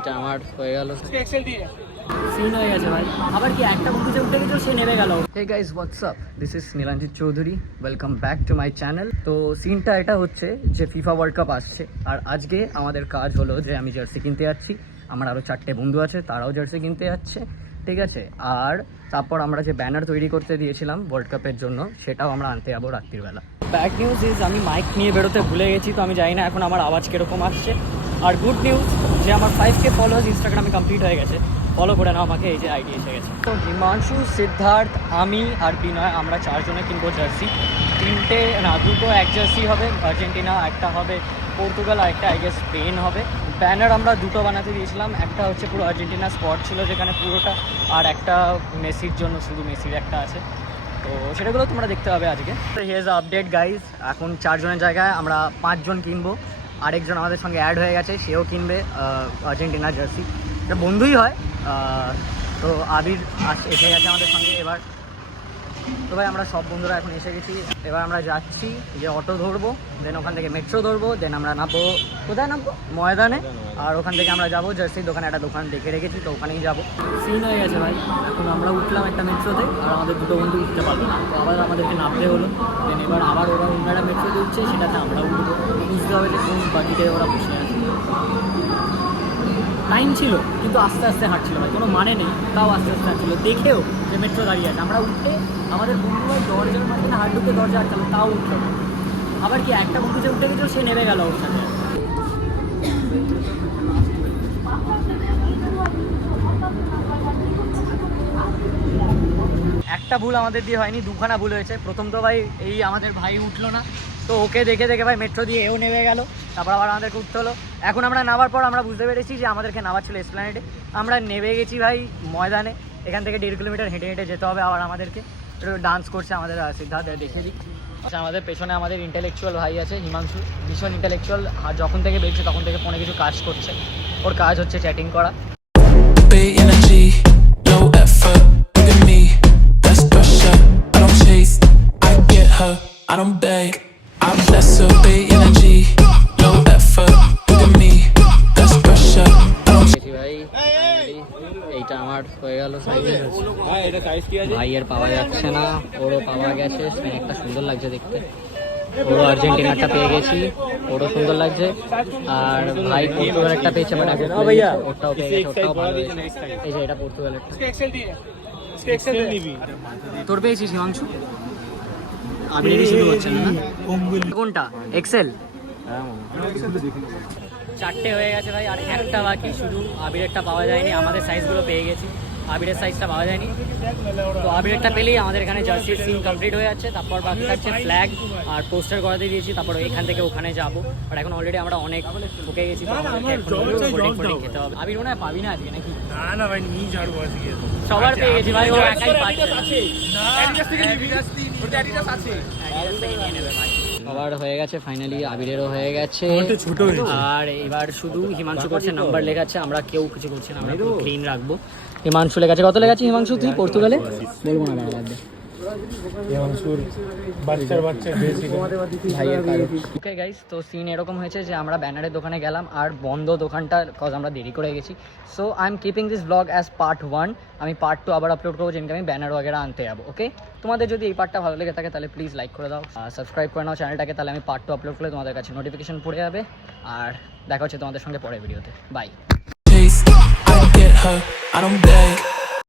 এটা আমার হয়ে গেল সিন হয়ে গেছে ভাই। আবার কি একটা বন্ধু যে উঠে গেছিল সে নেমে গেল। Hey guys, what's up? This is নীলাঞ্জিত Chowdhury. Welcome back to my channel. তো সিনটা এটা হচ্ছে যে ফিফা ওয়ার্ল্ড কাপ আসছে আর আজকে আমাদের কাজ হলো যে আমি জার্সি কিনতে যাচ্ছি। আমার আরও 4টে বন্ধু আছে, তারাও জার্সি কিনতে যাচ্ছে, ঠিক আছে। আর তারপর আমরা যে ব্যানার তৈরি করতে দিয়েছিলাম ওয়ার্ল্ড কাপের জন্য সেটাও আমরা আনতে যাবো রাত্রিবেলা। ব্যাড নিউজ ইজ আমি মাইক নিয়ে বেরোতে ভুলে গেছি, তো আমি জানি না এখন আমার আওয়াজ কীরকম আসছে। আর গুড নিউজ যে আমার 5K ফলোয়ার্স ইনস্টাগ্রামে কমপ্লিট হয়ে গেছে, ফলো করে নাও আমাকে, এই যে আইডি এসে গেছে। তো হিমাংশু, সিদ্ধার্থ, আমি আর বিনয় আমরা 4 জনে কিনবো জার্সি। দুটো এক জার্সি হবে আর্জেন্টিনা, একটা হবে পর্তুগাল, আর একটা আই গেস স্পেন হবে। ব্যানার আমরা দুটো বানাতে দিয়েছিলাম, একটা হচ্ছে পুরো আর্জেন্টিনা স্পট ছিল যেখানে পুরোটা, আর একটা মেসির জন্য শুধু মেসির একটা আছে। তো সেটাগুলো তোমরা দেখতে হবে আজকে। তো হিয়ার আপডেট গাইজ, এখন 4 জনের জায়গায় আমরা 5 জন কিনবো। আরেকজন আমাদের সঙ্গে অ্যাড হয়ে গেছে, সেও কিনবে আর্জেন্টিনার জার্সি। এটা বন্ধুই হয়। তো আবির এসে গেছে আমাদের সঙ্গে এবার। তো ভাই আমরা সব বন্ধুরা এখন এসে গেছি। এবার আমরা যাচ্ছি যে অটো ধরবো, দেন ওখান থেকে মেট্রো ধরবো, দেন আমরা নামবো, কোথায় নামবো? ময়দানে। আর ওখান থেকে আমরা যাবো জার্সির দোকানে, একটা দোকান দেখে রেখেছি, তো ওখানেই যাবো। সিন হয়ে গেছে ভাই। এখন আমরা উঠলাম একটা মেট্রোতে, আর আমাদের দুটো বন্ধু উঠতে পারলো না, তো আবার আমাদেরকে নামতে হলো। দেন এবার আবার ওরা অন্যরা মেট্রোতে উঠছে, সেটাতে আমরা উঠবো। বুঝতে হবে যে কোন বাকিতে ওরা বসে আছে। টাইম ছিল কিন্তু আস্তে আস্তে হাঁটছিল ভাই, কোনো মানে নেই, তাও আস্তে আস্তে হাঁটছিল। দেখেও যে মেট্রো দাঁড়িয়ে আছে, আমরা উঠে আমাদের বন্ধু ভাই দরজার মাঝখানে হাত ঢুকে দরজা আটকালো, তাও উঠলো না। আবার কি একটা বন্ধু যে উঠে গেছিল সে নেমে গেল ওর সাথে। একটা ভুল আমাদের দিয়ে হয়নি, দুখানা ভুল হয়েছে। প্রথম তো ভাই এই আমাদের ভাই উঠলো না, তো ওকে দেখে দেখে ভাই মেট্রো দিয়ে এও নেমে গেল, তারপর আবার আমাদেরকে উঠতে হলো। এখন আমরা নামার পর আমরা বুঝতে পেরেছি যে আমাদেরকে নামার ছিল এসপ্ল্যানেডে। আমরা নেমে গেছি ভাই ময়দানে, এখান থেকে 1.5 কিলোমিটার হেঁটে হেঁটে যেতে হবে আবার আমাদেরকে। একটু ডান্স করছে আমাদের সিদ্ধার্থ, দেখিয়ে দিই। আচ্ছা, আমাদের পেছনে আমাদের ইন্টেলেকচুয়াল ভাই আছে হিমাংশু, ভীষণ ইন্টেলেকচুয়াল। আর যখন থেকে বেরোচ্ছে তখন থেকে ফোনে কিছু কাজ করছে, ওর কাজ হচ্ছে চ্যাটিং করা। I don't beg, I bless her, big energy, low effort, look at me, that's pressure, I don't ভাই এইটা আমার হয়ে গেল ভাইয়ের পাওয়া যাচ্ছে না, ওরও পাওয়া গেছে। একটা সুন্দর লাগছে দেখতে, ওরও আর্জেন্টিনারটা পেয়ে গেছি, ওরও সুন্দর লাগছে। আর ভাই পর্তুগাল একটা পেয়েছে, মানে ওটাও পেয়ে গেছে, ওটাও ভালো হয়েছে। এই যে এটা পর্তুগালের, তোর পেয়েছিস হিমাংশু? আবিরেরই শুরু হচ্ছে না, কোনটা এক্সেল? 4টে হয়ে গেছে ভাই, আর একটা বাকি, শুধু আবিরেরটা পাওয়া যায়নি। আমাদের সাইজগুলো পেয়ে গেছি, আবিরের সাইজটা পাওয়া যায়নি। তো আবিরেরটা পেলেই আমাদের এখানে জার্সির সিন কমপ্লিট হয়ে যাচ্ছে। তারপর বাকি থাকছে ফ্ল্যাগ আর পোস্টার করাতে দিয়েছি, তারপর এখান থেকে ওখানে যাবো। আর এখন অলরেডি আমরা অনেক ঢুকে গেছি, খেতে হবে। আবির মনে হয় পাবি না আজকে নাকি? না ভাই, নিয়ে যাবো আজকে। সবার পেয়ে গেছি ভাই, ও একাই পাচ্ছে। সবার হয়ে গেছে ফাইনালি, আবিরেরও হয়ে গেছে। আর এবার শুধু হিমাংশু করছে, নাম্বার লেখাচ্ছে, আমরা কেউ কিছু করছি না, আমরা ক্লিন রাখবো। হিমাংশু লেখাচ্ছে, কত লেখাচ্ছে হিমাংশু তুই পর্তুগালে? বলবো না বাড়া, ওকে গাইস, তো সিন এরকম হয়েছে যে আমরা ব্যানারের দোকানে গেলাম আর বন্ধ দোকানটা, কজ আমরা দেরি করে গেছি। So I am keeping this blog as part 1। আমি পার্ট 2 আবার আপলোড করবো, যেখানে আমি ব্যানার वगैरह আনতে যাবো। ওকে, তোমাদের যদি এই পার্টটা ভালো লেগে থাকে তাহলে প্লিজ লাইক করে দাও, সাবস্ক্রাইব করে নাও চ্যানেলটাকে, তাহলে আমি পার্ট 2 আপলোড করলে তোমাদের কাছে নোটিফিকেশন পড়ে যাবে। আর দেখা হচ্ছে তোমাদের সঙ্গে পরের ভিডিওতে। By. I get her, I don't beg.